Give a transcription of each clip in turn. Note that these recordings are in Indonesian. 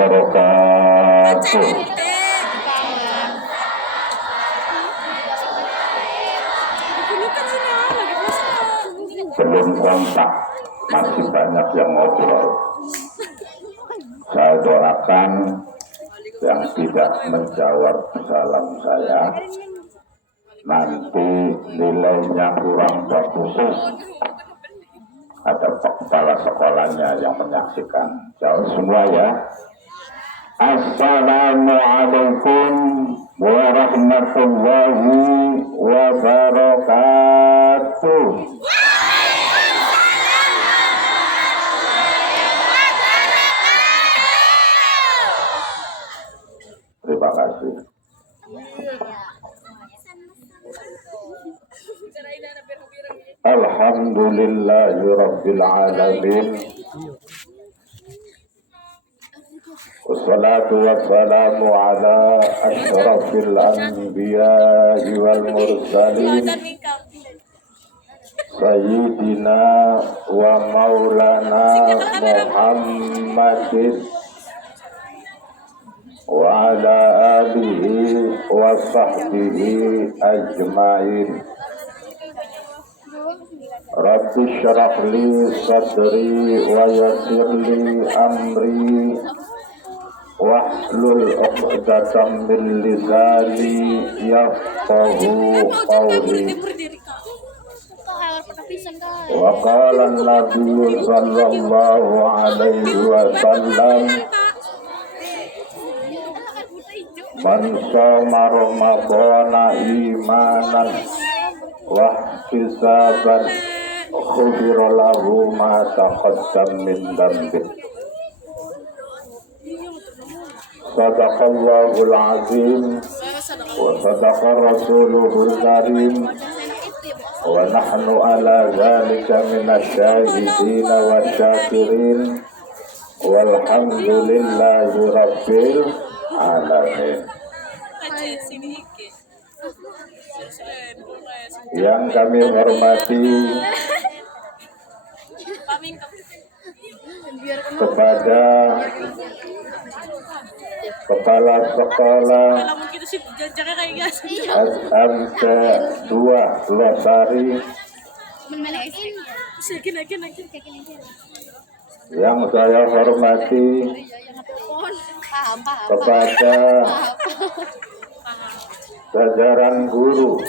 wabarakatuh. Belum kontak, masih banyak yang ngobrol. Saya doakan yang tidak menjawab salam saya nanti nilainya kurang bagus. Ada kepala sekolahnya yang menyaksikan. Jauh semua ya. Assalamualaikum warahmatullahi wabarakatuh. Terima kasih. Alhamdulillahirabbil alamin. Wassalatu wassalamu ala asyrafil anbiya'i wal mursalin Sayyidina wa maulana Muhammadin wa ala alihi wa sahbihi ajma'in. Rabbi syrah li sadri wa yassir li amri wahlul 'uqdatam min lisani yafqahu qawli. Wa qala an-nabiy sallallahu alaihi wasallam man shoma ramadhana imanan wa ihtisaban ghufira lahu ma taqaddama min dhanbi. Sadaqallahul azim wa sadaqa rasuluhul karim wa nahnu ala dzalika minasyahidin wa syakirin walhamdulillahi rabbil alamin. Yang kami hormati kepada Kepala Sekolah SMP 2 Losari yang saya hormati, kepada jajaran guru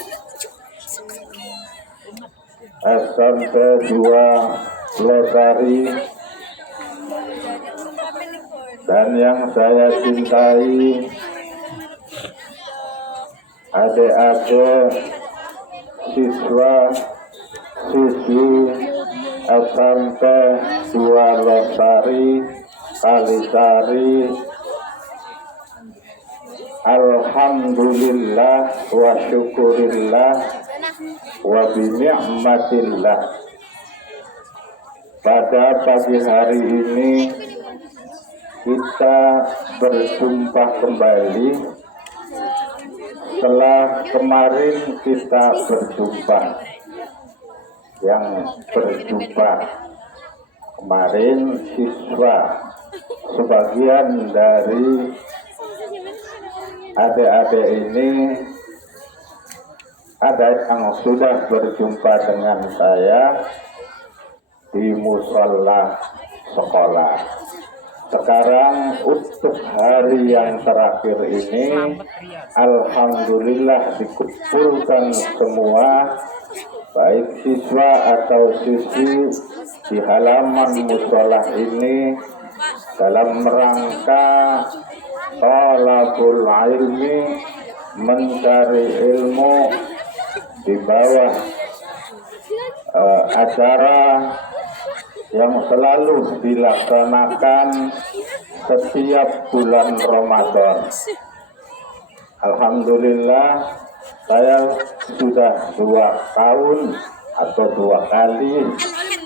SMP 2 Losari dan yang saya cintai adik-adik siswa siswi SMP 2 Losari Kalisari, alhamdulillah wa syukurillah wa bini'matillah. Pada pagi hari ini kita berjumpa kembali setelah kemarin kita berjumpa. Yang berjumpa kemarin siswa, sebagian dari adik-adik ini ada yang sudah berjumpa dengan saya di musola sekolah. Sekarang untuk hari yang terakhir ini, alhamdulillah dikumpulkan semua, baik siswa atau siswi di halaman musola ini dalam rangka thalabul ilmi, mencari ilmu di bawah acara yang selalu dilaksanakan setiap bulan Ramadan. Alhamdulillah, saya sudah 2 tahun atau 2 kali.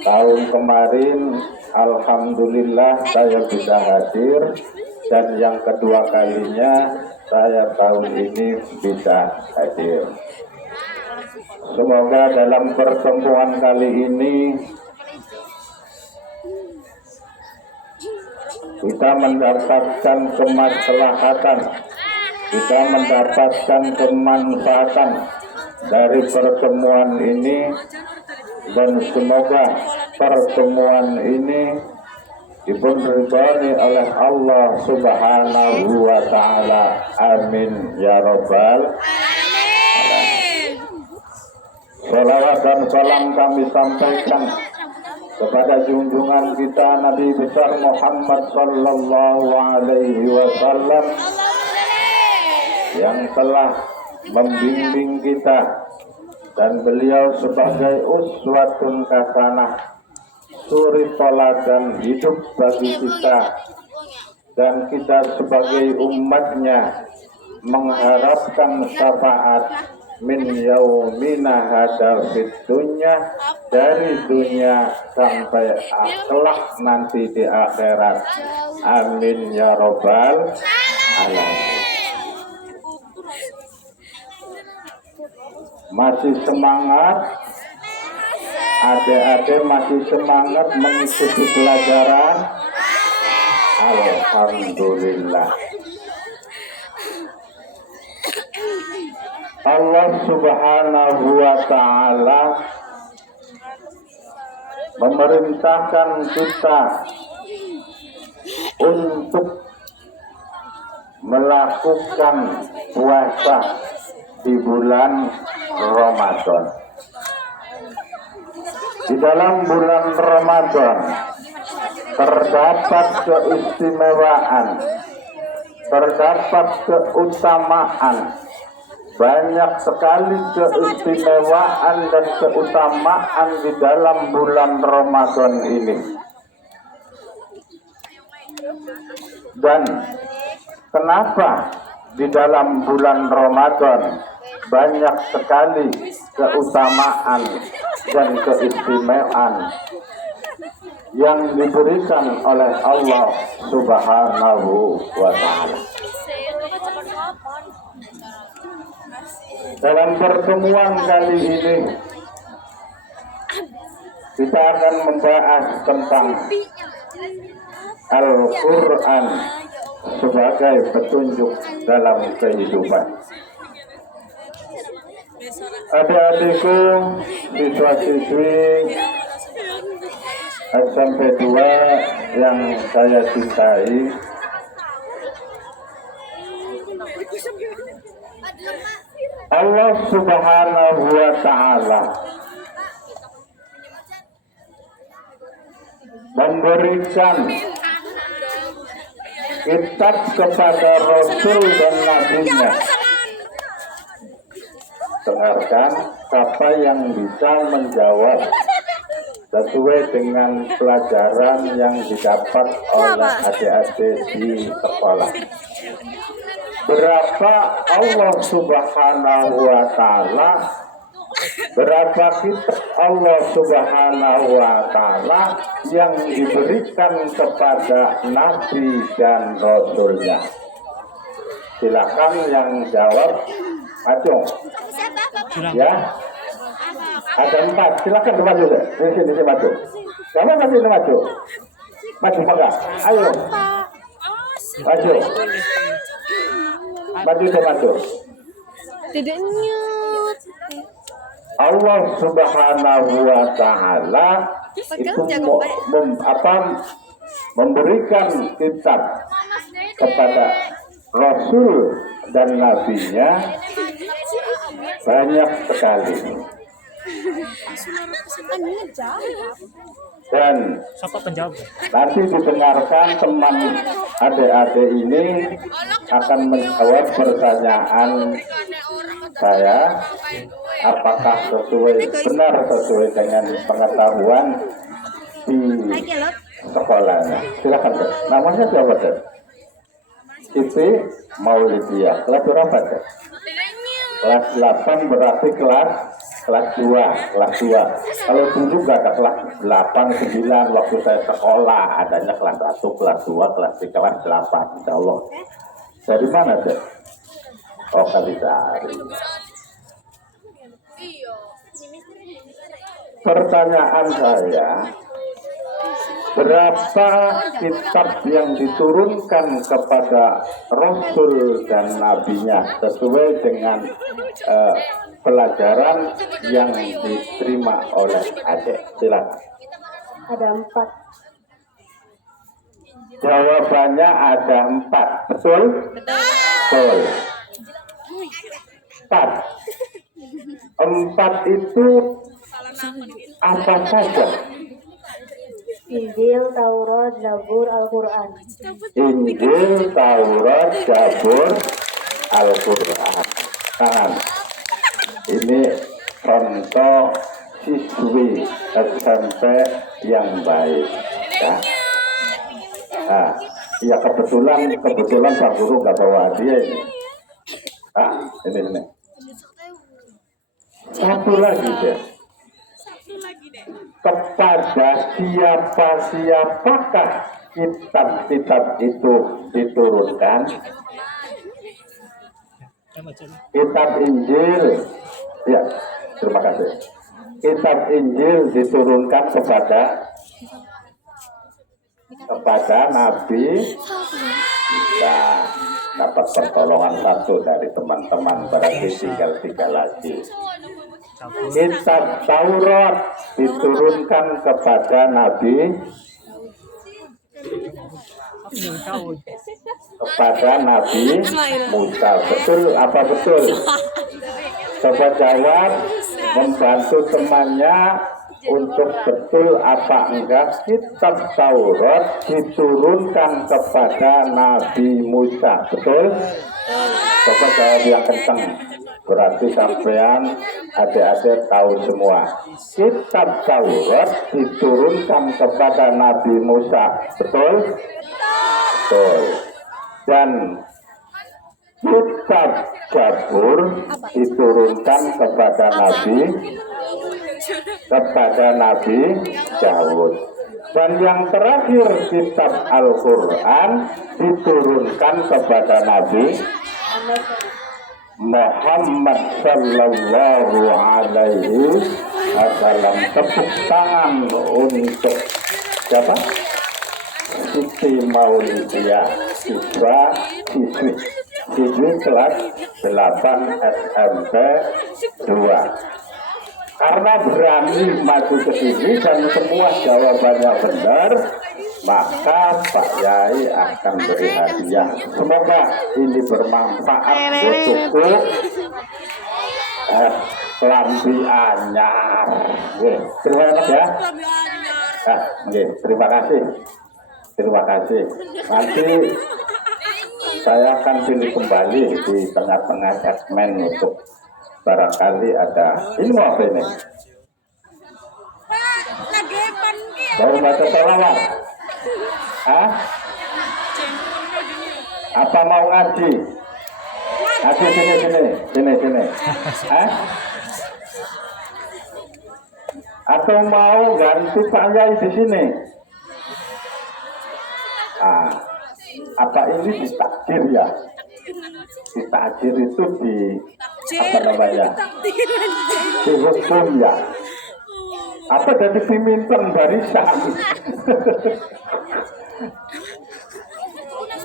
Tahun kemarin alhamdulillah saya bisa hadir, dan yang kedua kalinya saya tahun ini bisa hadir. Semoga dalam pertemuan kali ini kita mendapatkan kemaslahatan, kita mendapatkan kemanfaatan dari pertemuan ini, dan semoga pertemuan ini diridhai oleh Allah Subhanahu wa Ta'ala. Amin ya Rabbal alamin. Salawat dan salam kami sampaikan kepada junjungan kita Nabi besar Muhammad sallallahu alaihi wasallam yang telah membimbing kita, dan beliau sebagai uswatun hasanah, suri teladan hidup bagi kita, dan kita sebagai umatnya mengharapkan syafaat min yaumina hada fid dunya, dari dunia sampai kelak nanti di akhirat. Amin ya Rabbal alamin. Masih semangat? Adik-adik masih semangat mengikuti pelajaran? Alhamdulillah. Allah Subhanahu wa Ta'ala memerintahkan kita untuk melakukan puasa di bulan Ramadan. Di dalam bulan Ramadan terdapat keistimewaan, terdapat keutamaan, banyak sekali keistimewaan dan keutamaan di dalam bulan Ramadan ini. Dan kenapa di dalam bulan Ramadan banyak sekali keutamaan dan keistimewaan yang diberikan oleh Allah Subhanahu wa Ta'ala. Dalam pertemuan kali ini kita akan membahas tentang Al-Quran sebagai petunjuk dalam kehidupan. Adik-adikku, siswa-siswi SMP 2 yang saya cintai, Allah Subhanahu wa Ta'ala memberikan kitab kepada Rasul dan Nabi-Nya. Dengarkan, siapa yang bisa menjawab sesuai dengan pelajaran yang didapat oleh adik-adik di sekolah. Berapa Allah Subhanahu wa Ta'ala, berapa kitab Allah Subhanahu wa Ta'ala yang diberikan kepada Nabi dan Rasulnya? Silakan yang jawab. Maju. Ya. Ada 4. Silakan maju. Di sini maju. Kamu masih maju. Maju enggak? Ayo. Maju. Maju. Tidak nyut. Allah Subhanahu wa Ta'ala itu memberikan kitab kepada Rasul dan Nabi-Nya banyak sekali. Dan nanti didengarkan teman adik-adik ini akan menjawab pertanyaan saya, apakah benar sesuai dengan pengetahuan di sekolahnya. Silakan, Dek. Namanya siapa, Dek? Siti Maulidia. Kelas berapa, Dek? Kelas 8 berarti kelas 2. Kalau dulu nggak ada kelas 8, 9 waktu saya sekolah, adanya kelas 1, kelas 2, kelas 3, kelas 8, insya Allah. Dari mana, Dek? Oh, Kalisari. Pertanyaan saya, berapa kitab yang diturunkan kepada Rasul dan Nabinya sesuai dengan pelajaran yang diterima oleh adik. Silakan. Ada 4. Jawabannya ada 4. Betul? Betul. 4. 4 itu apa saja? Injil, Taurat, Zabur, Al-Quran. Injil, Taurat, Zabur, Al-Quran. Nah, ini contoh siswi SMP yang baik. Ya. Nah, ya kebetulan Pak Guru nggak bawa hadiah ini. Ah, ini. Satu lagi deh. Kepada siapakah kitab-kitab itu diturunkan? Kitab Injil, ya, terima kasih. Kitab Injil diturunkan kepada Nabi. Nah, dapat pertolongan satu dari teman-teman, berarti tinggal 3 lagi. Kitab Taurat diturunkan kepada Nabi Musa. Betul apa betul? Coba jawab, membantu temannya untuk betul apa enggak kitab Taurat diturunkan kepada Nabi Musa. Betul? Coba jawab yang kencang. Berarti sampean adik-adik tahu semua. Kitab Taurat diturunkan kepada Nabi Musa. Betul? Betul. Dan kitab Zabur diturunkan kepada Nabi Daud. Dan yang terakhir kitab Al-Quran diturunkan kepada Nabi Muhammad sallallahu alaihi wasallam. Tepuk tangan untuk siapa? Siti Maulidia, siswi kelas 8 SMP 2. Karena berani maju ke sini dan semua jawabannya benar, maka Pak Yai akan beri hadiah. Semoga ini bermanfaat untukku. Lambi anyar. Terima kasih ya. Terima kasih. Terima kasih. Nanti saya akan pilih kembali di tengah-tengah segmen untuk barangkali ada. Ini mau apa ini? Baru baca selawat. Hah? Apa mau ngaji? Ngaji sini. Hah? Atau mau ganti Pak Yai di sini? Ah, apa ini ditakdir ya? Ditakdir itu di apa namanya? Dihukum ya? Apa jadi diminta dari Syam?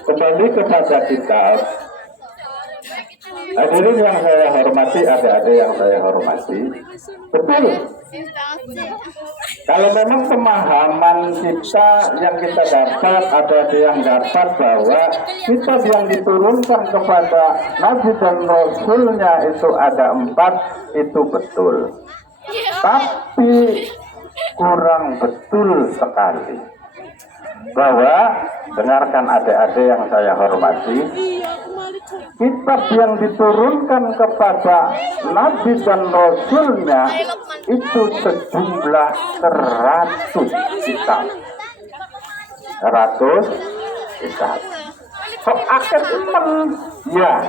Kembali kepada kitab. Hadirin yang saya hormati, adik-adik yang saya hormati, betul. Kalau memang pemahaman kita yang kita dapat, ada yang dapat bahwa kitab yang diturunkan kepada Nabi dan Rasulnya itu ada 4, itu betul. Tapi kurang betul sekali. Bahwa, dengarkan adik-adik yang saya hormati, kitab yang diturunkan kepada Nabi dan Rasulnya itu sejumlah 100 kitab. 100 kitab. Kok akhir teman? Ya.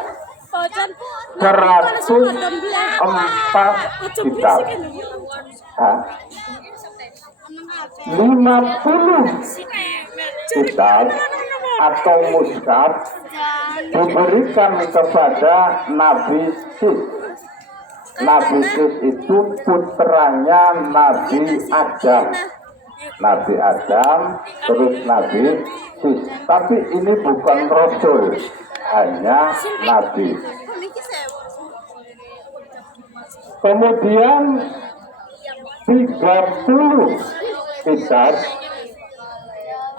104 kitab. 50 kitab atau mushaf diberikan kepada Nabi Sis. Nabi Sis itu putranya Nabi Adam. Nabi Adam, terus Nabi Sis. Tapi ini bukan Rasul, hanya Nabi. Kemudian 30 kitab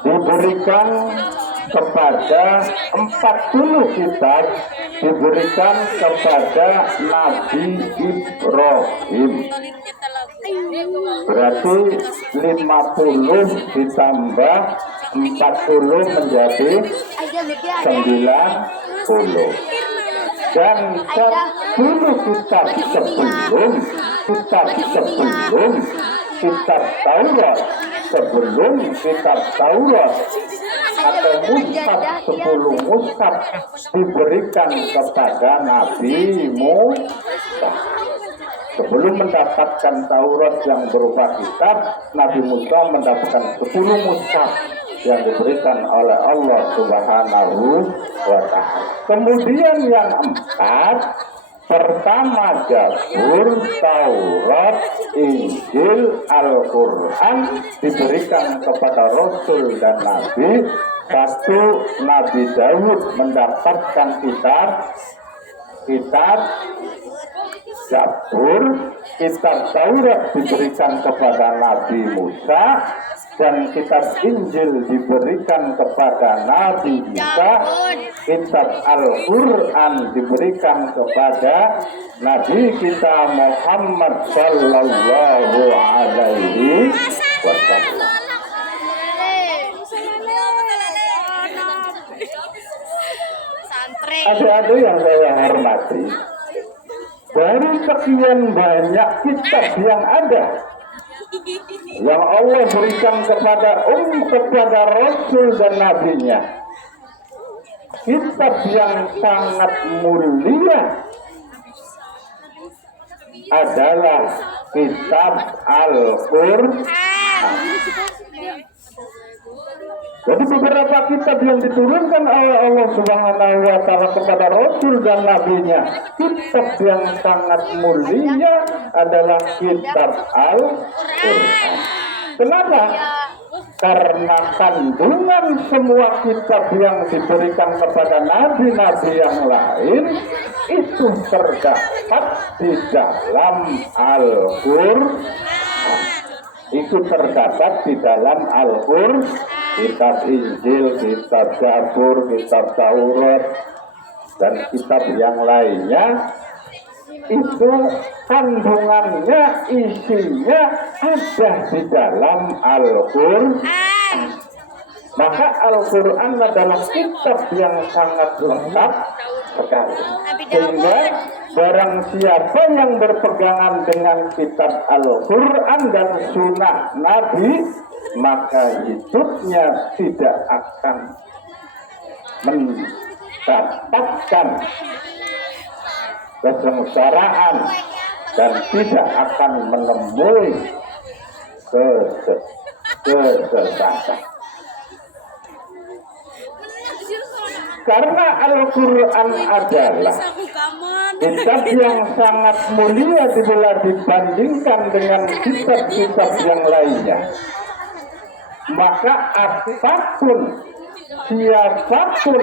diberikan kepada 40 kitab diberikan kepada Nabi Ibrahim. Berarti 50 ditambah 40 menjadi 90. Dan 10 kitab sebelum kitab Taurat, sebelum kitab Taurat atau mushaf, 10 mushaf diberikan kepada Nabi Musa. Sebelum mendapatkan Taurat yang berupa kitab, Nabi Musa mendapatkan 10 mushaf yang diberikan oleh Allah Subhanahu wa Ta'ala. Kemudian yang 4, pertama Zabur, Taurat, Injil, Al-Quran diberikan kepada Rasul dan Nabi. Satu, Nabi Daud mendapatkan kitab Zabur, kitab Taurat diberikan kepada Nabi Musa, dan kitab Injil diberikan kepada Nabi Isa, kitab Al-Quran diberikan kepada Nabi kita Muhammad Sallallahu Alaihi Wasallam. Adik-adik yang saya hormati, dari sekian banyak kitab yang ada yang Allah berikan kepada kepada Rasul dan Nabi-Nya, kitab yang sangat mulia adalah kitab Al-Quran. Jadi beberapa kitab yang diturunkan oleh Allah Subhanahu wa Ta'ala kepada Rasul dan Nabi-Nya, kitab yang sangat mulia adalah kitab Al-Quran. Kenapa? Karena kandungan semua kitab yang diberikan kepada nabi-nabi yang lain itu terdapat di dalam Al-Quran. Itu terdapat di dalam Al-Quran. Kitab Injil, kitab Zabur, kitab Taurat, dan kitab yang lainnya itu kandungannya, isinya ada di dalam Al-Quran. Maka Al-Quran adalah kitab yang sangat lengkap sekali. Sehingga barang siapa yang berpegangan dengan kitab Al-Quran dan sunnah Nabi, maka hidupnya tidak akan mendapatkan kesengsaraan dan tidak akan menemui kesesatan. Karena Al-Quran adalah kitab yang sangat mulia bila dibandingkan dengan kitab-kitab yang lainnya, maka apapun, siapapun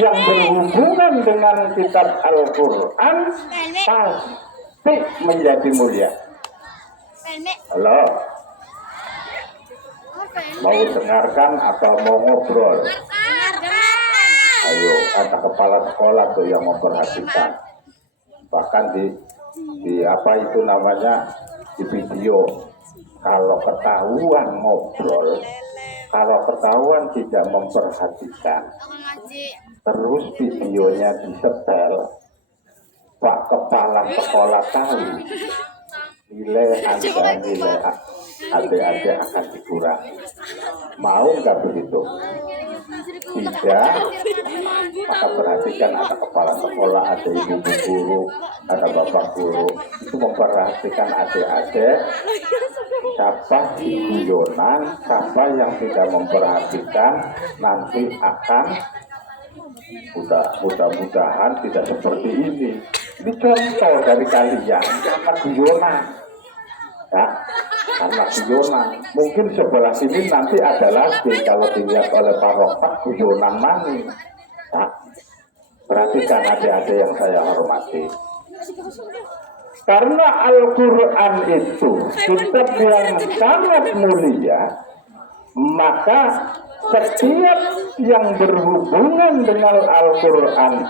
yang berhubungan dengan kitab Al-Quran pasti menjadi mulia. Halo, mau dengarkan atau mau ngobrol? Ayo, ada kepala sekolah tuh yang memperhatikan. Bahkan di apa itu namanya, di video. Kalau ketahuan ngobrol, kalau ketahuan tidak memperhatikan, terus videonya disetel, Pak Kepala Sekolah tahu, nilai Anda, nilai adik-adik akan dikurangi. Mau nggak begitu? Tidak, maka perhatikan, ada kepala sekolah, ada ibu guru, ada bapak guru, itu memperhatikan adik-adik. Siapa guyonan, siapa yang tidak memperhatikan, nanti akan mudah-mudahan tidak seperti ini. Ini contoh dari kalian, jangan guyonan. Ya, anak Yunan. Mungkin sebelah sini nanti ada lagi kalau dilihat oleh Pak Rokat Yunan Mani. Nah, perhatikan adik-adik yang saya hormati. Karena Al-Quran itu kitab yang sangat mulia, maka setiap yang berhubungan dengan Al-Quran,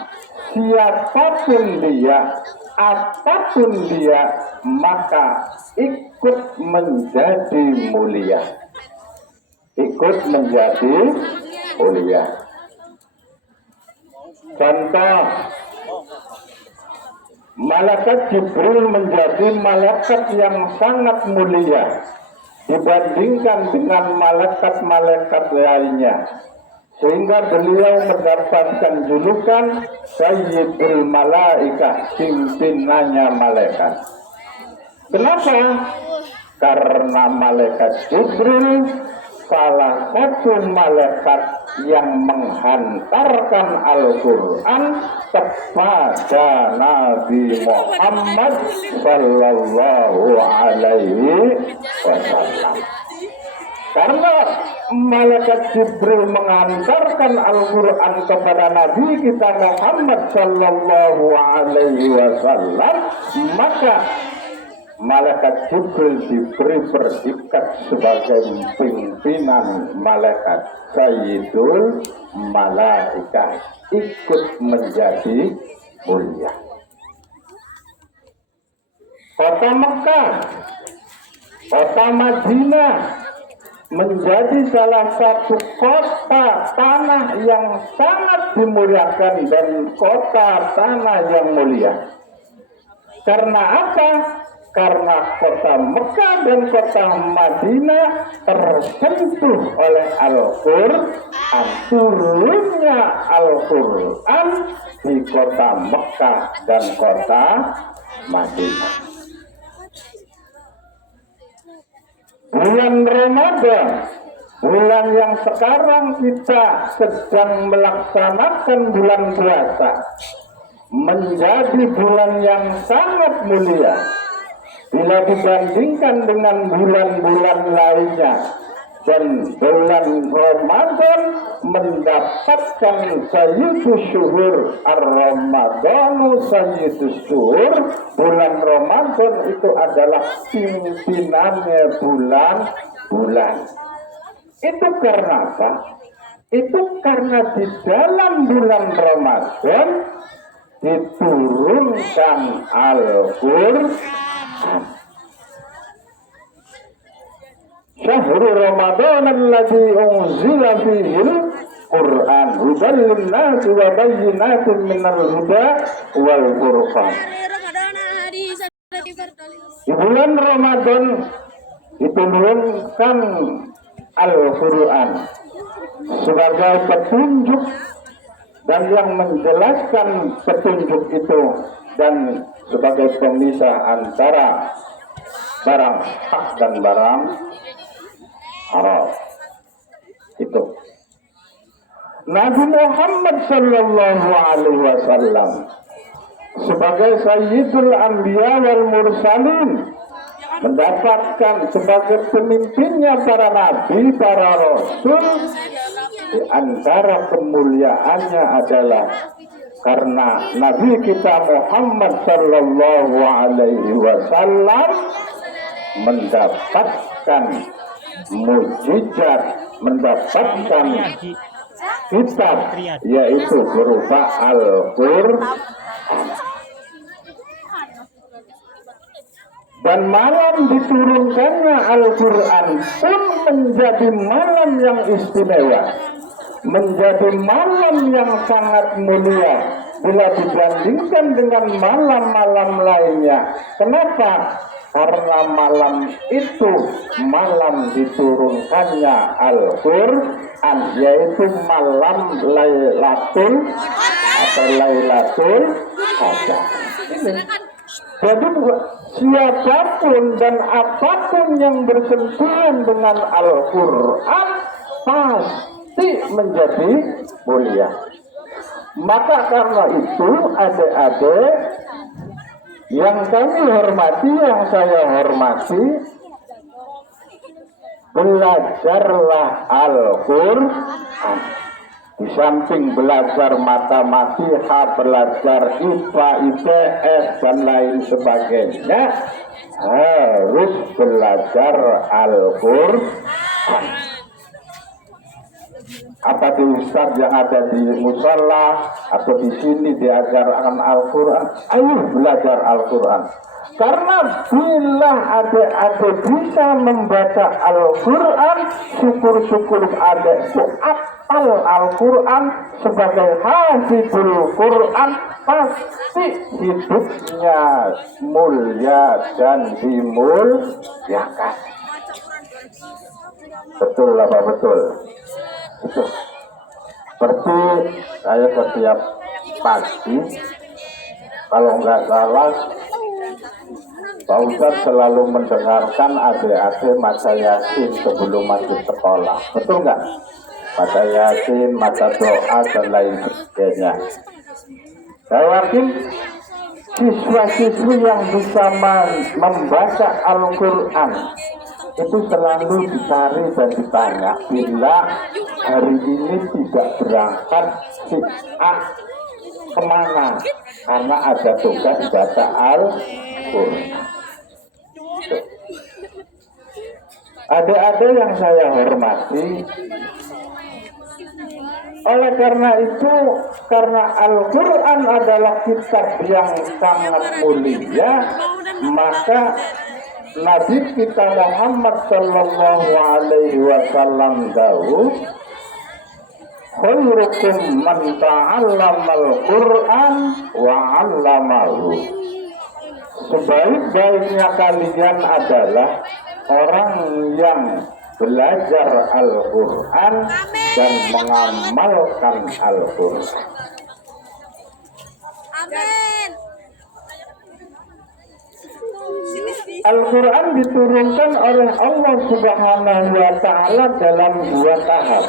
siapapun dia, apapun dia, maka ikut menjadi mulia. Ikut menjadi mulia. Contoh, Malaikat Jibril menjadi malaikat yang sangat mulia dibandingkan dengan malaikat-malaikat lainnya, sehingga beliau mendapatkan julukan Sayyidul Malaikah, pimpinannya malaikat. Kenapa? Karena malaikat Jibril salah satu malaikat yang menghantarkan Al-Quran kepada Nabi Muhammad Sallallahu Alaihi Wasallam. Karena malaikat Jibril menghantarkan Al-Quran kepada Nabi kita Muhammad Sallallahu Alaihi Wasallam, maka malaikat Jibril diberi predikat sebagai pimpinan malaikat, Sayyidul Malaikah, ikut menjadi mulia. Kota Mekah, kota Madinah menjadi salah satu kota tanah yang sangat dimuliakan dan kota tanah yang mulia. Karena apa? Karena kota Mekah dan kota Madinah tersentuh oleh Al-Quran, turunnya Al-Quran di kota Mekah dan kota Madinah. Bulan Ramadan, bulan yang sekarang kita sedang melaksanakan bulan puasa, menjadi bulan yang sangat mulia bila dibandingkan dengan bulan-bulan lainnya. Dan bulan Ramadan mendapatkan Sayyidus Syuhur, Ar-Ramadanu Sayyidus Syuhur. Bulan Ramadan itu adalah pimpinannya bulan-bulan. Itu karena apa? Itu karena di dalam bulan Ramadan diturunkan Al-Quran. Syahrul Ramadan alladzi unzila fihi al-Qur'an hudan lin-nasi wa bayyinatin minal huda wal furqan. Di bulan Ramadan diturunkan Al-Quran sebagai petunjuk dan yang menjelaskan petunjuk itu dan sebagai pemisah antara barang hak dan barang haram. Itu Nabi Muhammad Sallallahu Alaihi Wasallam sebagai Sayyidul Anbiya wal Mursalin mendapatkan sebagai pemimpinnya para nabi, para rasul. Di antara kemuliaannya adalah karena Nabi kita Muhammad Sallallahu Alaihi Wasallam mendapatkan mujizat, mendapatkan kitab, yaitu berupa Al-Quran. Dan malam diturunkannya Al-Quran pun menjadi malam yang istimewa, menjadi malam yang sangat mulia bila dibandingkan dengan malam-malam lainnya. Kenapa? Karena malam itu malam diturunkannya Al-Quran, yaitu malam Lailatul atau Lailatul Qadar. Jadi siapapun dan apapun yang bersentuhan dengan Al-Quran pasti menjadi mulia. Maka karena itu adik-adik yang kami hormati, yang saya hormati, belajarlah Al-Quran. Di samping belajar matematika, belajar IPA, IPS, dan lain sebagainya, harus belajar Al-Quran. Apa di ustadz yang ada di musola atau di sini diajarkan Al-Quran? Ayo belajar Al-Quran. Karena bila adik-adik bisa membaca Al-Quran, syukur-syukur adik itu hafal Al-Quran sebagai hafizul Quran, pasti hidupnya mulia dan dimuliakan. Betul apa betul? Betul. Seperti saya setiap pagi, kalau nggak salah, Pak Ustadz selalu mendengarkan adik-adik Mata Yasin sebelum masuk sekolah. Betul nggak? Mata Yasin, mata doa, dan lain sebagainya. Saya yakin siswa-siswi yang bisa membaca Al-Quran itu selalu dicari dan ditanya bila hari ini tidak berangkat si A kemana, karena ada tugas baca Al-Quran. Adik-adik yang saya hormati, oleh karena itu, karena Al-Quran adalah kitab yang sangat mulia, maka Nabi kita Muhammad sallallahu alaihi wasallam dawuh, khairukum man ta'allamal Qur'an wa 'allamahu. Sebaik-baiknya kalian adalah orang yang belajar Al-Quran dan mengamalkan Al-Quran. Amin. Al-Quran diturunkan oleh Allah Subhanahu wa Ta'ala dalam dua tahap.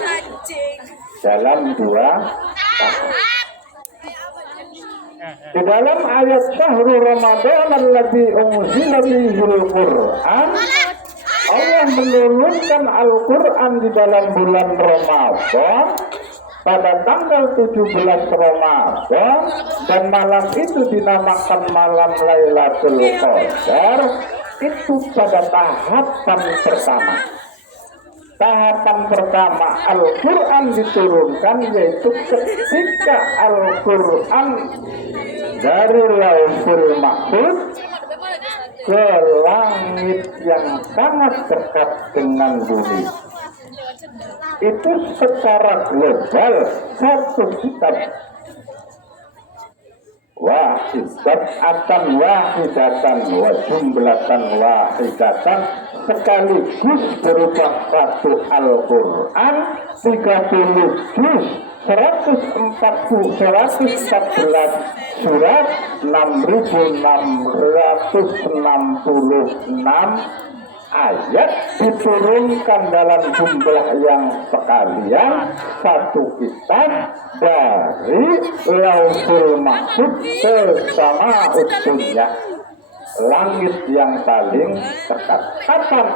Di dalam ayat Syahrul Ramadan alladzi unzila fihil Qur'an, Allah menurunkan Al-Quran di dalam bulan Ramadan pada tanggal 17 Ramadan, dan malam itu dinamakan malam Lailatul Qadar. Itu pada tahapan pertama. Tahapan pertama Al-Quran diturunkan, yaitu ketika Al-Quran dari Lauhul Mahfuz ke langit yang sangat dekat dengan bumi. Itu secara global satu kitab wahidatan wa jumlatan wahidatan, sekaligus berupa satu Al-Quran 30 juz, 114 surat, 6.666 ayat diturunkan dalam jumlah yang sekalian, satu kitab dari Lauhul Mahfuz ke Sama'ud Dunya, langit yang paling dekat. Kapan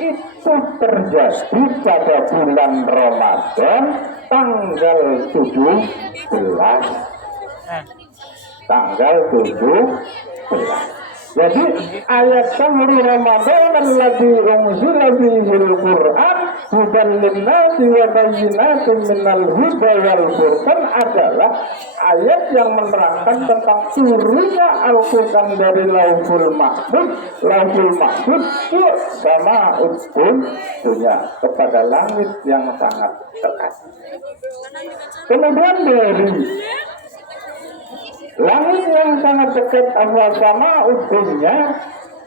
itu terjadi? Pada bulan Ramadan tanggal 17. Tanggal 17. Jadi ayat Syahrul Ramadan alladzi unzila fihil Qur'an hudan linnasi wa bayyinatin minal huda wal furqan adalah ayat yang menerangkan tentang turunnya Al-Quran dari Lauhul Mahfuz ke Sama'ud Dunya, kepada langit yang sangat dekat. Kemudian dari langit yang sangat dekat Sama'ud Dunya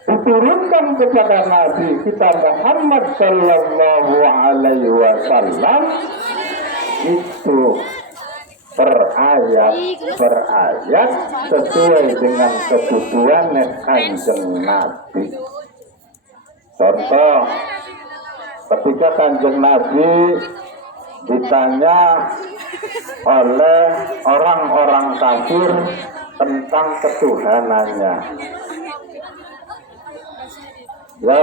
diturunkan kepada Nabi kita Muhammad sallallahu alaihi wasallam, itu per ayat sesuai dengan kebutuhan Kanjeng Nabi. Contoh, ketika Kanjeng Nabi ditanya oleh orang-orang kafir tentang ketuhanannya, ya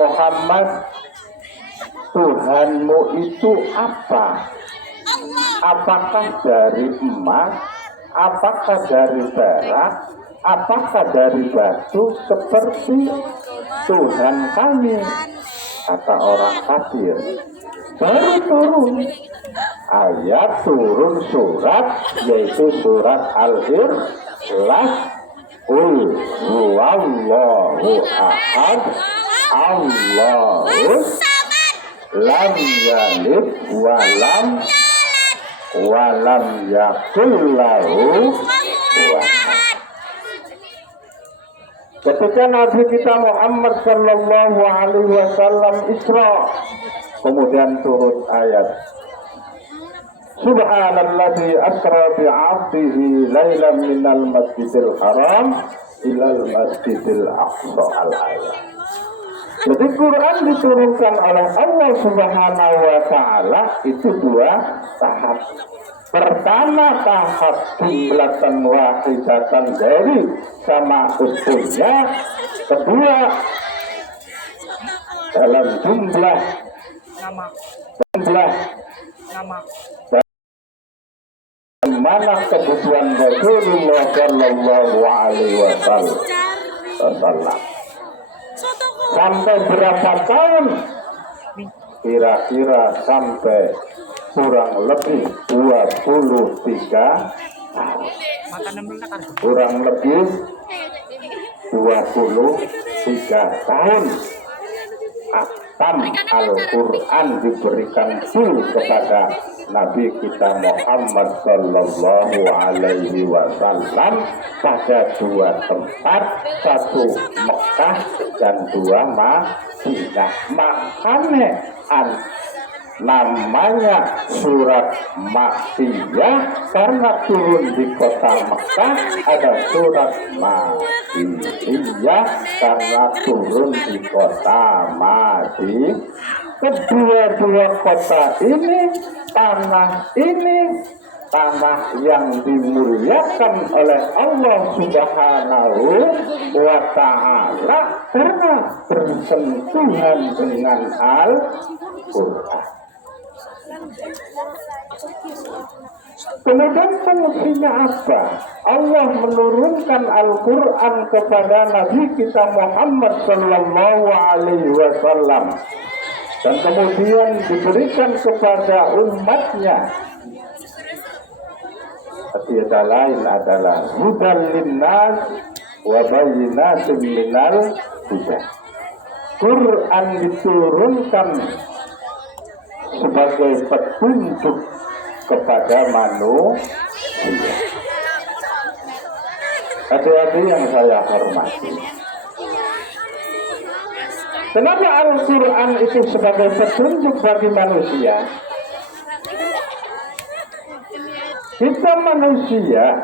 Muhammad, Tuhanmu itu apa? Apakah dari emas? Apakah dari perak? Apakah dari batu? Seperti Tuhan kami, kata orang kafir. Baru turun ayat, turun surat, yaitu surat Al-Ikhlas. Qul huwallahu ahad, Allahus lam yalid walam yakul lahu kufuwan ahad. Ketika Nabi kita Muhammad sallallahu alaihi wasallam Isra, kemudian turun ayat Subhanalladzi asra bi'abdihi lailan minal masjidil haram ilal masjidil aqsa al-ayat. Jadi Quran diturunkan oleh Allah Subhanahu wa Ta'ala itu dua tahap. Pertama tahap jumlatan wahidatan dari sama usulnya. Kedua dalam jumlah mana kebutuhan Rasulullah Shallallahu Alaihi Wasallam. Sampai berapa tahun? Kira-kira sampai kurang lebih 23 tahun. Kurang lebih 23 tahun. Atam Al-Quran diberikan full kepada Nabi kita Muhammad Sallallahu Alaihi Wasallam pada dua tempat, satu Mekah dan dua Madinah. Makanya namanya surat Makkiyah karena turun di kota Mekah. Ada surat Madinah karena turun di kota Madinah. Kedua-dua kota ini, tanah yang dimuliakan oleh Allah Subhanahu wa Ta'ala karena bersentuhan dengan Al-Quran. Kemudian fungsinya apa? Allah menurunkan Al-Quran kepada Nabi kita Muhammad Sallallahu Alaihi Wasallam dan kemudian diberikan kepada umatnya. Tiada lain adalah hudal linnas wa bayyinatin minal huda. Quran diturunkan sebagai petunjuk kepada manusia. Hati-hati yang saya hormati. Kenapa Al-Quran itu sebagai petunjuk bagi manusia? Kita manusia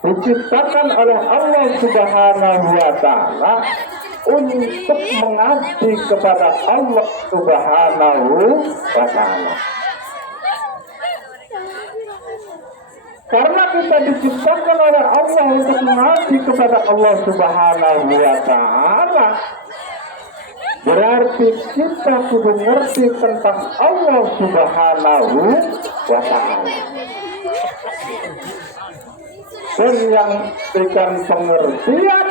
diciptakan oleh Allah Subhanahu wa Ta'ala untuk mengabdi kepada Allah Subhanahu wa Ta'ala. Karena kita diciptakan oleh Allah untuk mengabdi kepada Allah Subhanahu wa Ta'ala, berarti kita kudu ngerti tentang Allah Subhanahu wa Ta'ala. Dan yang memberikan pengertian,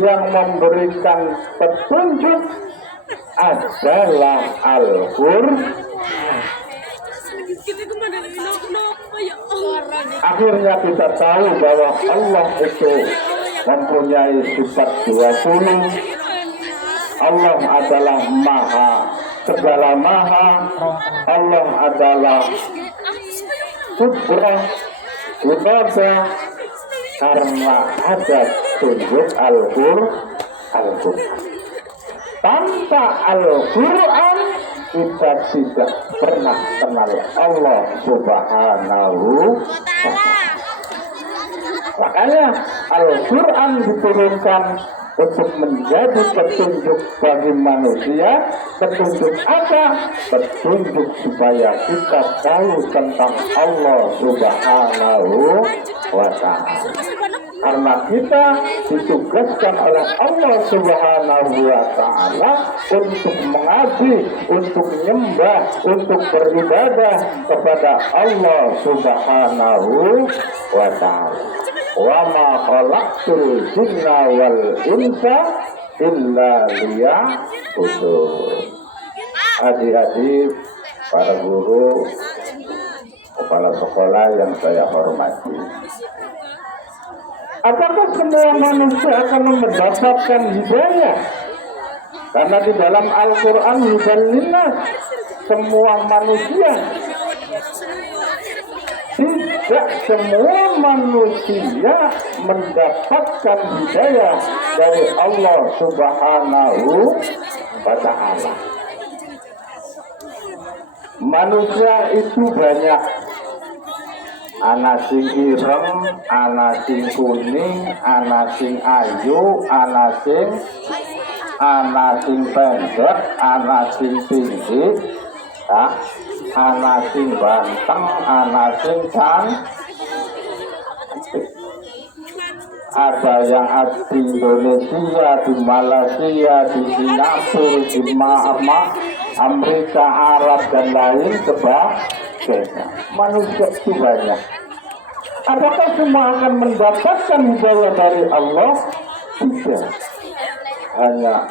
yang memberikan petunjuk adalah Al-Quran. Akhirnya kita tahu bahwa Allah itu mempunyai sifat 20. Allah adalah maha, segala maha. Allah adalah kudrah, ibadah, karena ada tunjuk Al-Quran. Tanpa Al-Quran kita tidak pernah kenal Allah Subhanahu wa Ta'ala. Makanya Al-Quran diturunkan untuk menjadi petunjuk bagi manusia. Petunjuk apa? Petunjuk supaya kita tahu tentang Allah Subhanahu wa Ta'ala. Karena kita ditugaskan oleh Allah Subhanahu wa Ta'ala untuk mengaji, untuk menyembah, untuk beribadah kepada Allah Subhanahu wa Ta'ala. Wa ma khalaqtul jinna wal insa illa liya'budun. Adik-adik, para guru, kepala sekolah yang saya hormati, apakah semua manusia akan mendapatkan hidayah? Karena di dalam Al-Quran hudan linnas, semua manusia. Tidak semua manusia mendapatkan hidayah dari Allah Subhanahu wa Ta'ala. Manusia itu banyak, ana sing ireng, ana sing kuning, ana sing ayu, ana sing pendek, ana sing tinggi, ana sing banteng, ana sing cantik. Ada yang ada di Indonesia, di Malaysia, di Singapura, di Amerika, Arab, dan lain sebagainya. Manusia itu banyak. Apakah semua akan mendapatkan hidayah dari Allah? Tidak. Hanya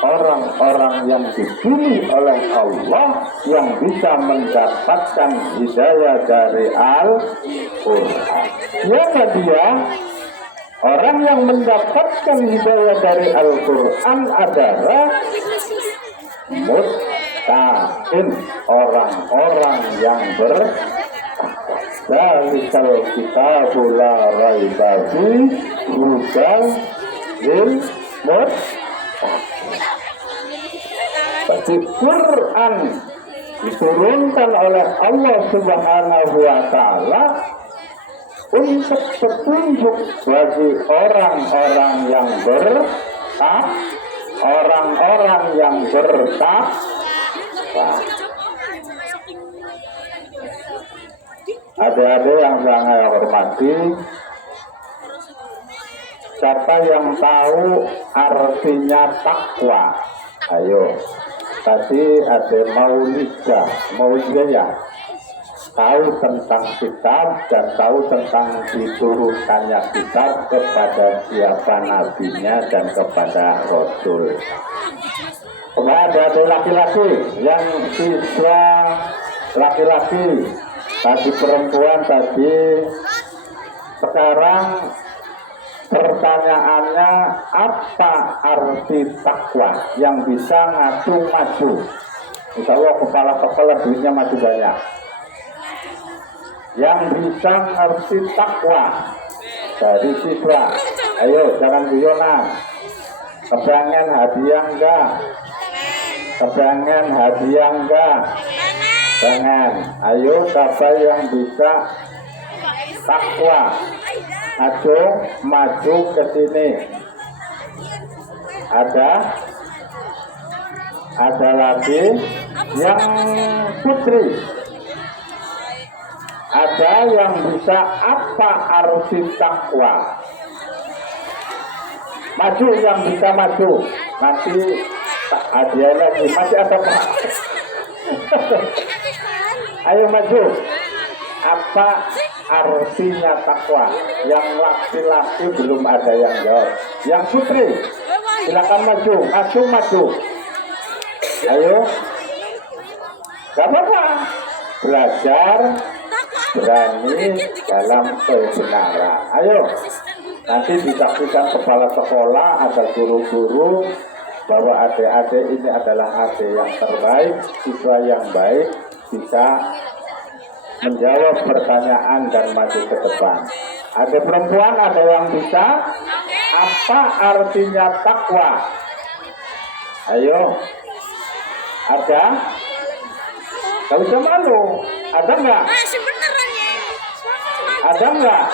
orang-orang yang dipilih oleh Allah yang bisa mendapatkan hidayah dari Al-Quran. Siapa dia? Orang yang mendapatkan hidayah dari Al-Quran adalah muttaqin, orang-orang yang Zalikal kitabu la raiba fihi hudan lil muttaqin. Quran diturunkan oleh Allah Subhanahu wa Ta'ala untuk petunjuk bagi orang-orang yang bertakwa. Adik-adik yang saya hormati, siapa yang tahu artinya takwa? Ayo, tadi ada Maulida ya, tahu tentang kitab dan tahu tentang diturunkannya kitab kepada siapa nabinya dan kepada Rasul. Kemudian ada laki-laki yang siswa laki-laki, tadi perempuan tadi. Sekarang pertanyaannya, apa arti takwa yang bisa ngadu maju? Insya Allah kepala sekolah duitnya masih banyak. Yang bisa ngerti takwa dari siswa, ayo jangan guyonan. Kepengen hadiah enggak? Kepengen hadiah enggak? Pengen. Ayo siapa yang bisa takwa? Ayo maju ke sini. Ada lagi yang putri. Ada yang bisa apa arti takwa? Maju yang bisa maju. Nanti hadiah lagi. Masih ada Pak? Ayo maju. Apa artinya takwa? Yang laki-laki belum ada yang jawab. Yang putri, silakan maju. Maju. Ayo. Gak apa-apa. Belajar berani dalam kebenaran. Ayo. Nanti disaksikan kepala sekolah, ada guru-guru, bahwa adik-adik ini adalah adik yang terbaik, siswa yang baik, bisa menjawab pertanyaan dan maju ke depan. Ada perempuan, ada yang bisa. Apa artinya takwa? Ayo. Ada? Gak usah malu. Ada nggak? Ada nggak?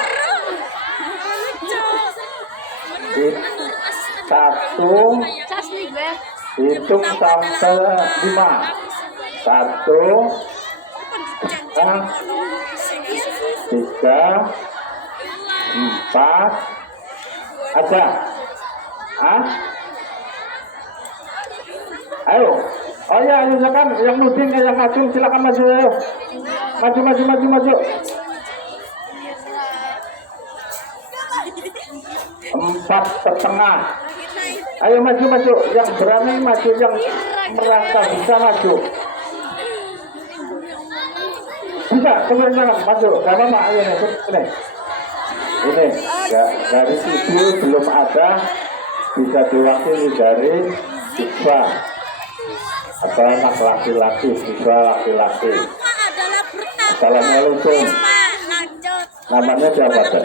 Satu, hitung sampai 5. 1, 2, 3, 4, Ada? Hah? Ayo. Oh ya, ayo silakan. Yang nuding, yang ngacung silakan maju. Ayo. Maju. 4,5. Ayo maju. Yang berani maju, yang merasa bisa maju. Bisa, kemudian jangan maju. Gak apa-apa, ayo nih. Ini, dari sisi belum ada, bisa diwakili dari siswa atau anak laki-laki, siswa laki-laki. Assalamualaikum. Namanya siapa teh?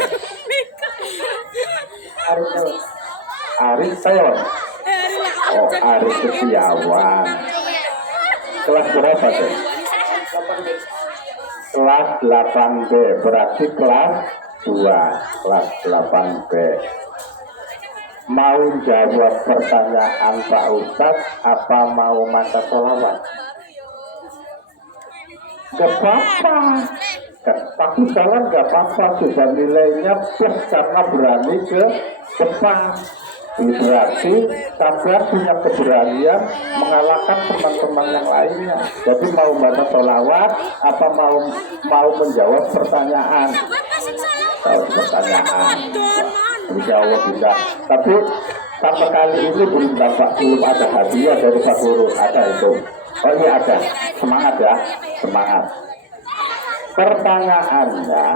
Arif Sayon. Oh, Arif Setiawan. Kelas berapa teh? Kelas 8B, berarti kelas 2, kelas 8B. Mau jawab pertanyaan Pak Ustadz apa mau maca sholawat? Gak apa-apa, tapi jalan gak apa-apa, sudah nilainya plus karena berani ke depan. Berarti kalian punya keberanian mengalahkan teman-teman yang lainnya. Jadi mau baca sholawat apa mau menjawab pertanyaan? Tahu pertanyaan, dijawab bisa. Tapi sampai kali ini belum ada hadiah dari Pak Guru. Ada itu. Oh iya ada. Semangat ya, semangat. Pertanyaannya,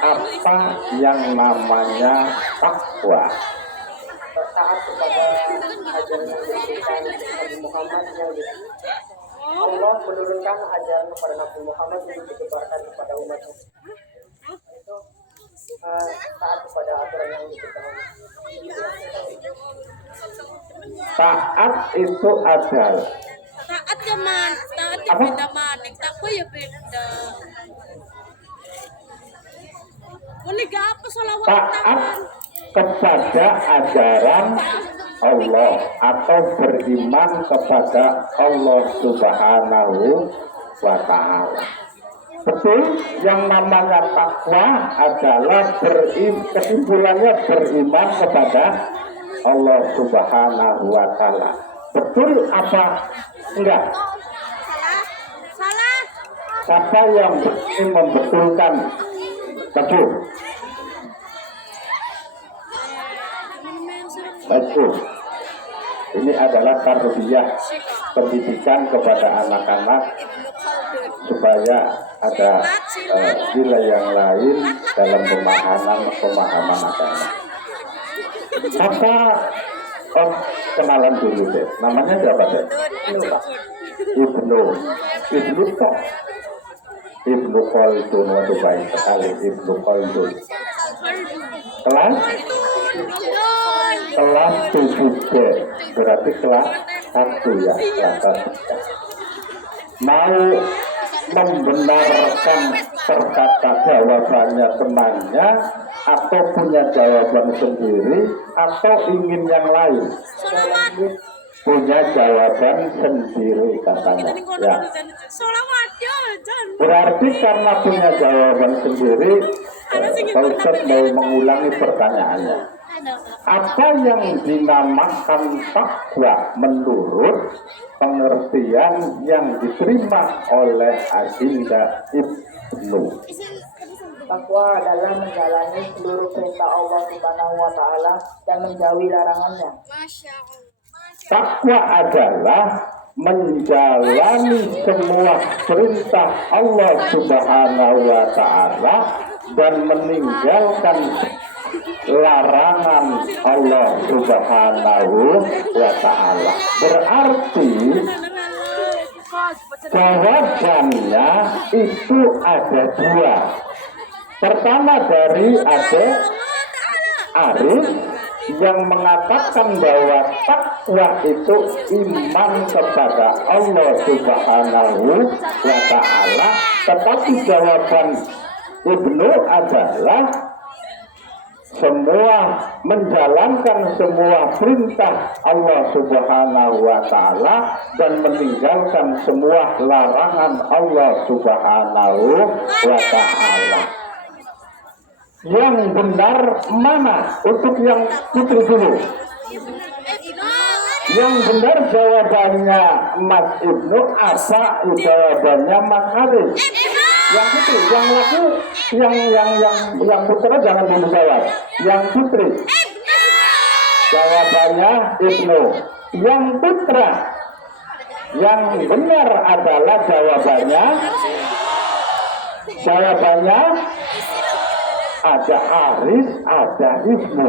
apa yang namanya takwa? Taat kepada ajaran yang diberikan Nabi Muhammad yang Allah menurunkan ajaran kepada Nabi Muhammad untuk disebarkan kepada umatnya. Itu taat kepada aturan yang diberikan Allah. Taat itu adalah taat ya man, taat ya beda man, takwa ya beda. Meniga apa sholawat taat kepada ajaran Allah atau beriman kepada Allah Subhanahu wa Ta'ala. Betul, yang namanya takwa adalah kesimpulannya beriman kepada Allah Subhanahu wa Ta'ala. Betul apa enggak? Salah. Siapa yang ingin membetulkan? Betul. Betul. Ini adalah tarbiyah, pendidikan kepada anak-anak supaya ada nilai yang lain dalam pemahaman agama. Apa? Oh, kenalan dulu deh. Namanya siapa deh? Ibnu kok? Ibnu Khaldun, waduh baik sekali Ibnu Khaldun. Kelas 7B, berarti kelas 1 ya, kelas 1. Mau membenarkan perkata jawabannya temannya atau punya jawaban sendiri atau ingin yang lain? Punya jawaban sendiri katanya ya. Berarti karena punya jawaban sendiri, Pak Ustadz mau mengulangi pertanyaannya. Apa yang dinamakan takwa menurut pengertian yang diterima oleh Adinda Ibnu? Takwa adalah menjalani seluruh perintah Allah Subhanahu wa Ta'ala dan menjauhi larangannya. Takwa adalah menjalani semua perintah Allah Subhanahu wa Ta'ala dan meninggalkan larangan Allah Subhanahu wa Ta'ala. Berarti jawabannya itu ada dua. Pertama dari Arif yang mengatakan bahwa takwa itu iman kepada Allah Subhanahu wa Ta'ala, tetapi jawaban Ibnu adalah menjalankan semua perintah Allah Subhanahu wa Ta'ala dan meninggalkan semua larangan Allah Subhanahu wa Ta'ala. Yang benar mana? Untuk yang putri dulu. Yang benar jawabannya Mas Ibnu, apa jawabannya Mas Haris? Yang putri, yang laki, yang putra jangan dulu jawab. Yang putri. Jawabannya Ibnu. Yang putra. Yang benar adalah jawabannya ada Haris, ada Ibnu.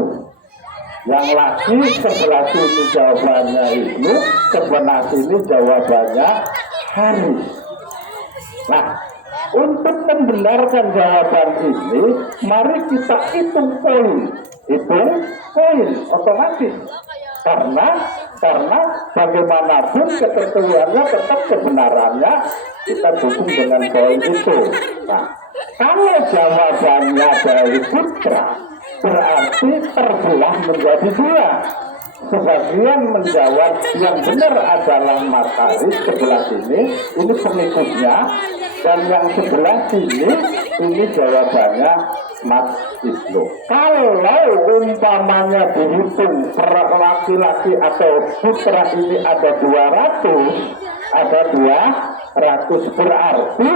Yang laki sebelah sini jawabannya Ibnu, sebelah sini jawabannya Haris. Nah, untuk membenarkan jawaban ini, mari kita hitung poin otomatis. Karena bagaimanapun ketentuannya tetap kebenarannya kita dukung dengan poin itu. Nah, kalau jawabannya dari putra berarti terbelah menjadi dua. Sebagian menjawab yang benar adalah Mas Haris sebelah sini, ini pengikutnya, dan yang sebelah sini ini jawabannya Mas Ibnu. Kalau umpamanya dihitung per laki-laki atau putra ini ada 200 berarti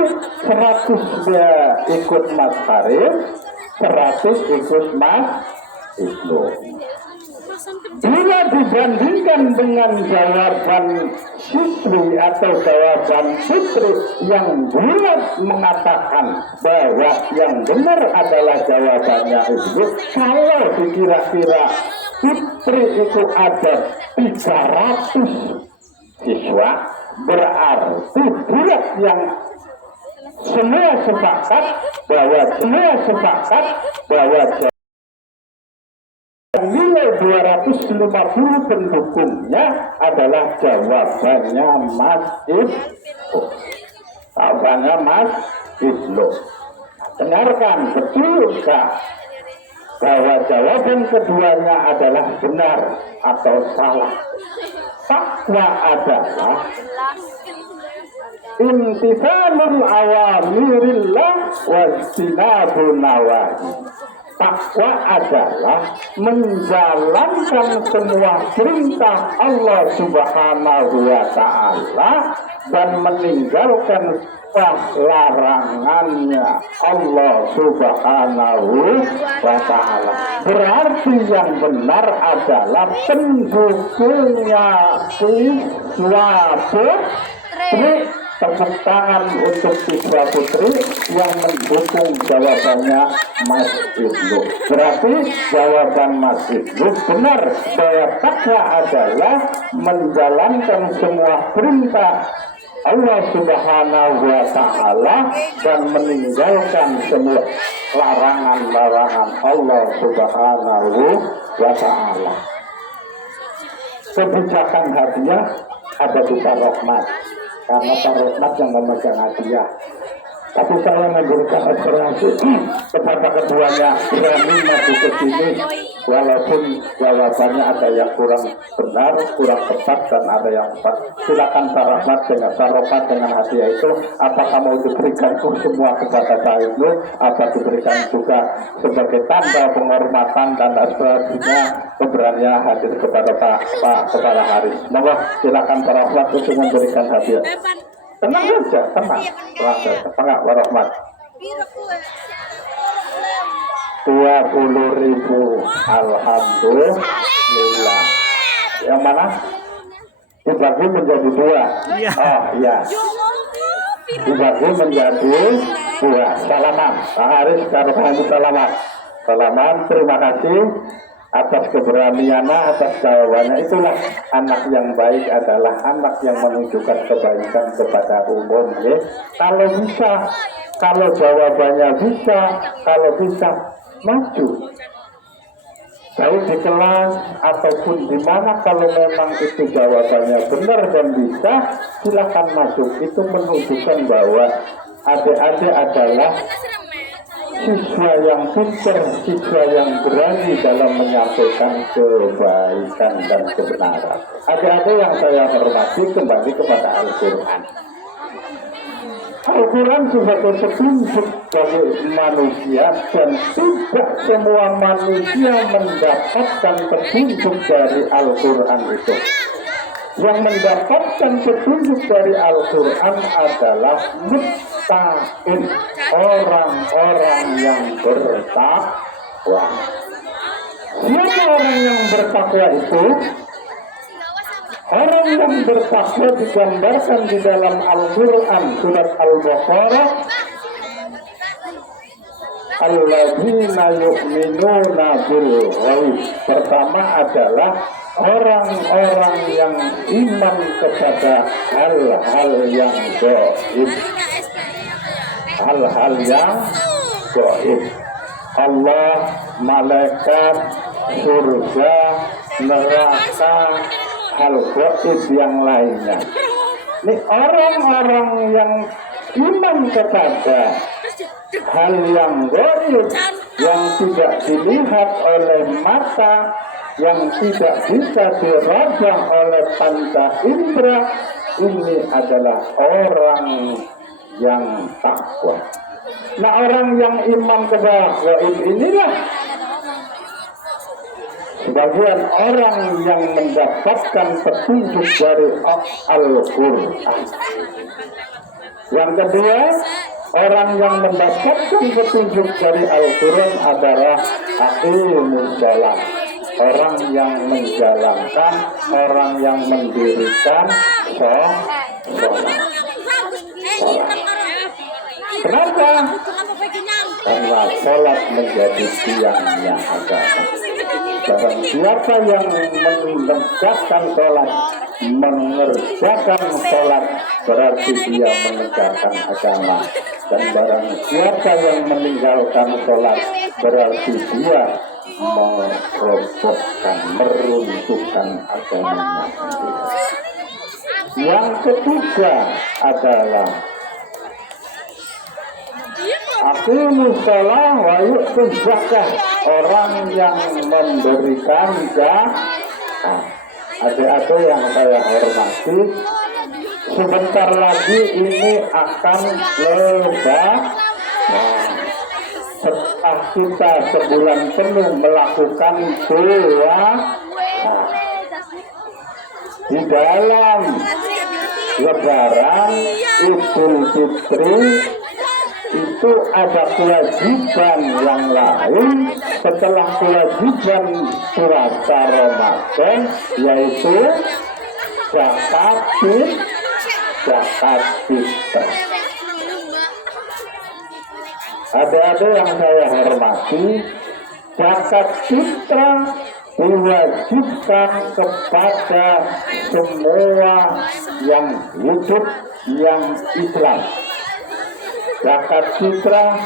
100 dia ikut Mas Haris, 100 ikut Mas Ibnu. Bila dibandingkan dengan jawaban siswi atau jawaban putri yang bulat mengatakan bahwa yang benar adalah jawabannya itu, kalau dikira-kira putri itu ada 300 siswa, berarti bulat yang semua sepakat bahwa nilai 250 pendukungnya adalah jawabannya Mas Ibnu. Jawabannya Mas Ibnu. Dengarkan, betulkah bahwa jawaban keduanya adalah benar atau salah? Fakta adalah imtithalul awamirillah wajtinabun nawahi. Takwa adalah menjalankan semua perintah Allah Subhanahu wa Ta'ala dan meninggalkan larangannya Allah Subhanahu wa Ta'ala. Berarti yang benar adalah pendukungnya siswa putri. Tepuk tangan untuk siswa putri yang mendukung jawabannya Mas Ibnu. Berarti jawaban Mas Ibnu benar bahwa takwa adalah menjalankan semua perintah Allah Subhanahu wa Ta'ala dan meninggalkan semua larangan-larangan Allah Subhanahu wa Ta'ala. Kebijakan hadiah ada di Pak Rohmat, karena Pak Rohmat yang memegang hadiah. Tapi saya memberikan aspirasi kepada keduanya berani maju ke sini, walaupun jawabannya ada yang kurang benar, kurang tepat, dan ada yang tepat. Silakan Pak Rohmat dengan hadiah itu, apakah mau diberikan semua kepada Pak Ibnu, atau diberikan juga sebagai tanda penghormatan dan aspirasinya keberanian hadir kepada Pak Kepala Haris. Monggo silakan Pak Rohmat untuk memberikan hadiah. Tenang saja, tenang. Pak Rohmat. 20.000. Alhamdulillah. Yang mana? Dibagi menjadi 2. Oh iya. Dibagi menjadi 2. Salaman. Pak Haris, salaman. Salaman, terima kasih atas keberaniannya, atas jawabannya. Itulah anak yang baik adalah anak yang menunjukkan kebaikan kepada umum. Ya. Kalau bisa, kalau jawabannya bisa, kalau bisa maju. Baik di kelas ataupun di mana, kalau memang itu jawabannya benar dan bisa, silakan masuk. Itu menunjukkan bahwa adik-adik adalah siswa yang pintar, siswa yang berani dalam menyampaikan kebaikan dan kebenaran. Adik-adik yang saya hormati, kembali kepada Al-Quran. Al-Quran sebagai petunjuk bagi manusia dan tidak semua manusia mendapatkan petunjuk dari Al-Quran itu. Yang mendapatkan petunjuk dari Al-Quran adalah muttaqin, orang-orang yang bertakwa. Siapa orang yang bertakwa itu? Orang yang bertakwa digambarkan di dalam Al-Quran surat Al-Baqarah, alladzina yu'minuna bil ghaib. Pertama adalah orang-orang yang iman kepada hal-hal yang gaib. Hal-hal yang gaib. Allah, malaikat, surga, neraka, hal gaib yang lainnya. Ini orang-orang yang iman kepada hal yang gaib, yang tidak dilihat oleh mata, yang tidak bisa diraba oleh panca indera, ini adalah orang yang takwa. Nah, orang yang iman kepada gaib inilah sebagian orang yang mendapatkan petunjuk dari Al-Quran. Yang kedua, orang yang mendapatkan petunjuk dari Al-Quran adalah aqimus shalah, orang yang menjalankan, orang yang mendirikan sholat. Kenapa? Karena sholat menjadi tiangnya agama. Dan siapa yang menegakkan sholat, mengerjakan sholat, berarti dia menegakkan agama. Dan barang siapa yang meninggalkan sholat, berarti dia merobohkan, meruntuhkan agamanya sendiri. Yang ketiga adalah aqimus shalah wa yu'tuz zakah, orang yang memberikan zakat. Adik-adik yang saya hormati, sebentar lagi ini akan lebaran. Setelah kita sebulan penuh melakukan puasa, di dalam lebaran Idul Fitri itu ada kewajiban yang lain setelah kewajiban puasa Ramadan, yaitu zakat fitrah. Adik-adik yang saya hormati, zakat fitrah diwajibkan kepada semua yang hidup yang Islam. Zakat fitrah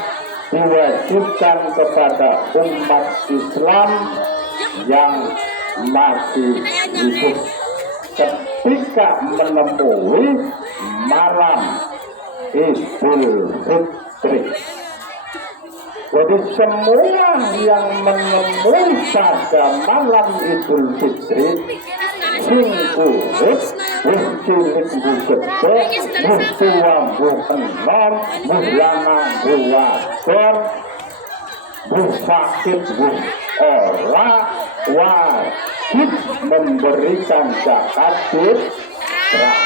diwajibkan kepada umat Islam yang masih hidup ketika menemui malam Idul Fitri. Jadi semua yang menemui pada malam Idul Fitri, sing urip, wis cilik wis gede, wis tuwa wis enom, wis lanang wis wadon, wis sakit wis ora, wajib memberikan zakat fitrah.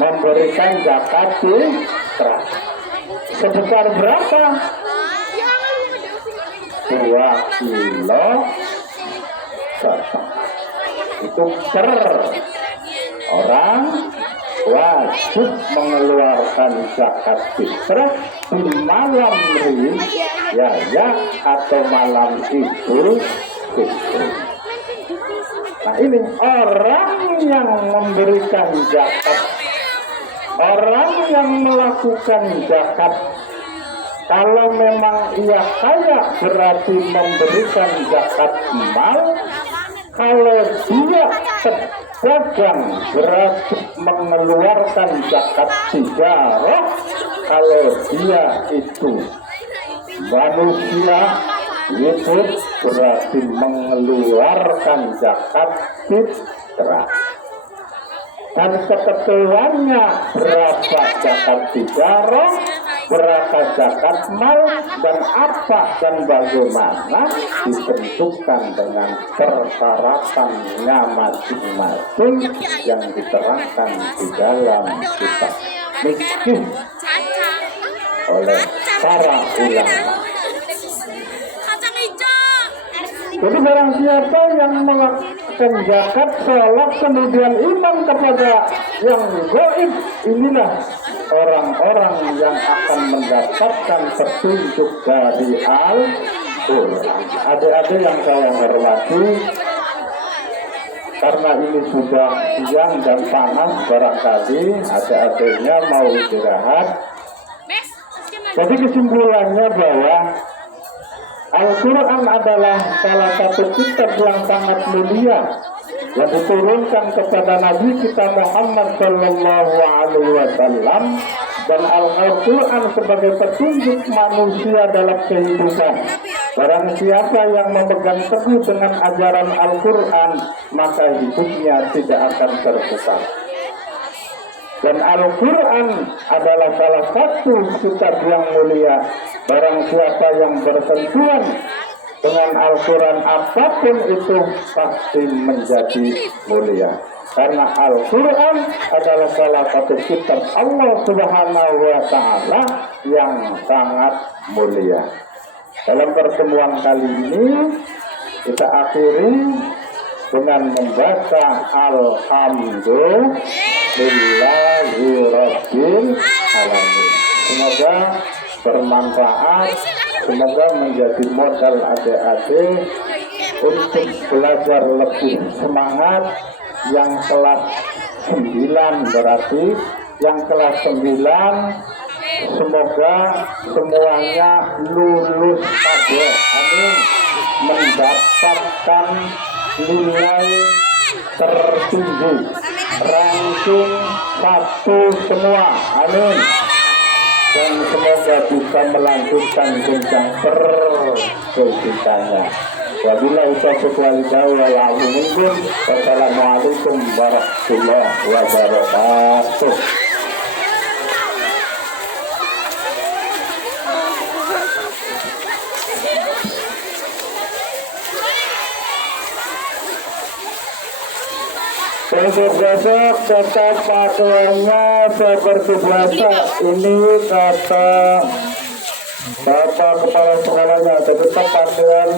Memberikan zakat fitrah. Sebesar berapa? 2 kilo setengah. Itu per orang wajib mengeluarkan zakat fitrah di malam raya atau malam Idul Fitri. Nah, ini orang yang memberikan zakat, orang yang melakukan zakat, kalau memang ia kaya berarti memberikan zakat mal. Kalau dia pedagang berarti mengeluarkan zakat tijarah. Kalau dia itu manusia hidup berarti mengeluarkan zakat fitrah. dan ketentuannya berapa zakat fitrah, berapa zakat mal, dan apa dan bagaimana ditentukan dengan persyaratannya masing-masing yang diterangkan di dalam kitab fikih oleh para ulama. Kacang hijau. Jadi barang siapa yang melakukan zakat, sholat, kemudian iman kepada yang gaib, inilah orang-orang yang akan mendapatkan petunjuk dari Al-Quran. Adik-adik yang saya hormati, karena ini sudah siang dan panas, barangkali adik-adiknya mau istirahat. Jadi kesimpulannya bahwa Al-Quran adalah salah satu kitab yang sangat mulia yang diturunkan kepada Nabi kita Muhammad Sallallahu Alaihi Wasallam, dan Al-Quran sebagai petunjuk manusia dalam kehidupan. Barang siapa yang memegang teguh dengan ajaran Al-Quran, maka hidupnya tidak akan tersesat. Dan Al-Quran adalah salah satu kitab yang mulia. Barang siapa yang bersentuhan dengan Al-Quran, apapun itu pasti menjadi mulia. Karena Al-Quran adalah salah satu kitab Allah Subhanahu wa Ta'ala yang sangat mulia. Dalam pertemuan kali ini kita akhiri dengan membaca Alhamdulillahirabbil alamin. Semoga bermanfaat, semoga menjadi modal adik-adik untuk belajar lebih semangat. Yang kelas 9 berarti yang kelas 9 semoga semuanya lulus saja, amin, mendapatkan nilai tertinggi, ranking 1 semua, amin, dan semoga bisa melanjutkan jenjang pendidikannya. Wabillahi taufiq wal hidayah. Wassalamualaikum warahmatullahi wabarakatuh. Untuk besok tetap pakaiannya seperti biasa. Ini kata Bapak Kepala Sekolahnya, tetap pakaian